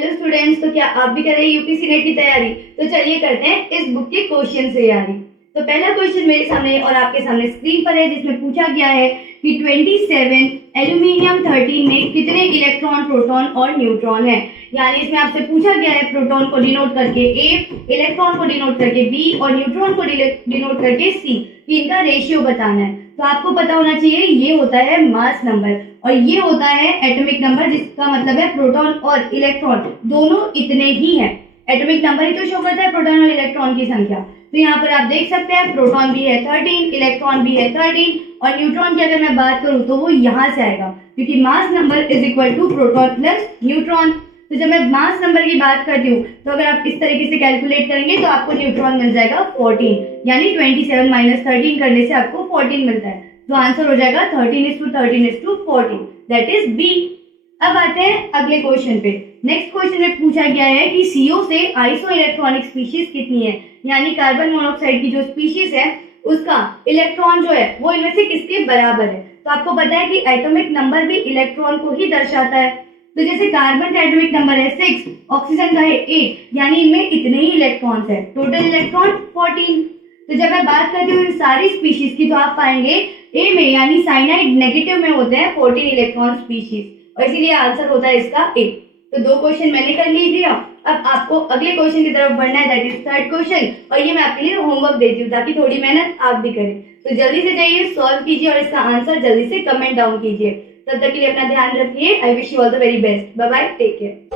Hello students, तो क्या आप भी कर रहे हैं यूपीसी नेट की तैयारी? तो चलिए करते हैं इस बुक के क्वेश्चन से तैयारी। तो पहला क्वेश्चन मेरे सामने और आपके सामने स्क्रीन पर है, जिसमें पूछा गया है कि 27 एल्यूमिनियम 13 में कितने इलेक्ट्रॉन, प्रोटॉन और न्यूट्रॉन है। यानी इसमें आपसे पूछा गया है प्रोटॉन को डिनोट करके ए, इलेक्ट्रॉन को डिनोट करके बी और न्यूट्रॉन को डिनोट करके सी, कि इनका रेशियो बताना है। तो आपको पता होना चाहिए ये होता है मास नंबर और ये होता है एटॉमिक नंबर, जिसका मतलब है प्रोटॉन और इलेक्ट्रॉन दोनों इतने ही हैं। एटॉमिक नंबर ही तो शो करता है प्रोटॉन और इलेक्ट्रॉन की संख्या। तो यहाँ पर आप देख सकते हैं प्रोटॉन भी है 13, इलेक्ट्रॉन भी है 13 और न्यूट्रॉन की अगर मैं बात करूं तो वो यहाँ से आएगा, क्योंकि mass number is equal to proton plus neutron. तो जब मैं मास नंबर की बात करती हूँ तो अगर आप इस तरीके से कैलकुलेट करेंगे तो आपको न्यूट्रॉन मिल जाएगा 14, यानी 27 माइनस 13 करने से आपको 14 मिलता है। तो आंसर हो जाएगा 13:13:14, दैट इज बी। अब आते हैं अगले क्वेश्चन पे। नेक्स्ट क्वेश्चन में पूछा गया है कि CO से आइसो इलेक्ट्रॉनिक स्पीशीज कितनी है, यानी कार्बन मोनोऑक्साइड की जो स्पीशीज है उसका इलेक्ट्रॉन जो है वो इनमें से किसके बराबर है। तो आपको पता है कि एटॉमिक नंबर भी इलेक्ट्रॉन को ही दर्शाता है। तो जैसे कार्बन का एटॉमिक नंबर है 6, ऑक्सीजन का है 8, यानी इनमें इतने ही इलेक्ट्रॉन्स है, टोटल इलेक्ट्रॉन 14। तो जब मैं बात करती हूँ इन सारी स्पीशीज की तो आप पाएंगे ए में यानी साइनाइड नेगेटिव में होते हैं 14 इलेक्ट्रॉन स्पीशीज, और इसीलिए आंसर होता है इसका ए। तो दो क्वेश्चन मैंने कर लीजिए। अब आपको अगले क्वेश्चन की तरफ बढ़ना है, दैट इज थर्ड क्वेश्चन, और ये मैं आपके लिए होमवर्क देती हूँ ताकि थोड़ी मेहनत आप भी करें। तो जल्दी से जाइए, सॉल्व कीजिए और इसका आंसर जल्दी से कमेंट डाउन कीजिए। तब तक के लिए अपना ध्यान रखिए। I wish you all the very best. Bye bye, take care.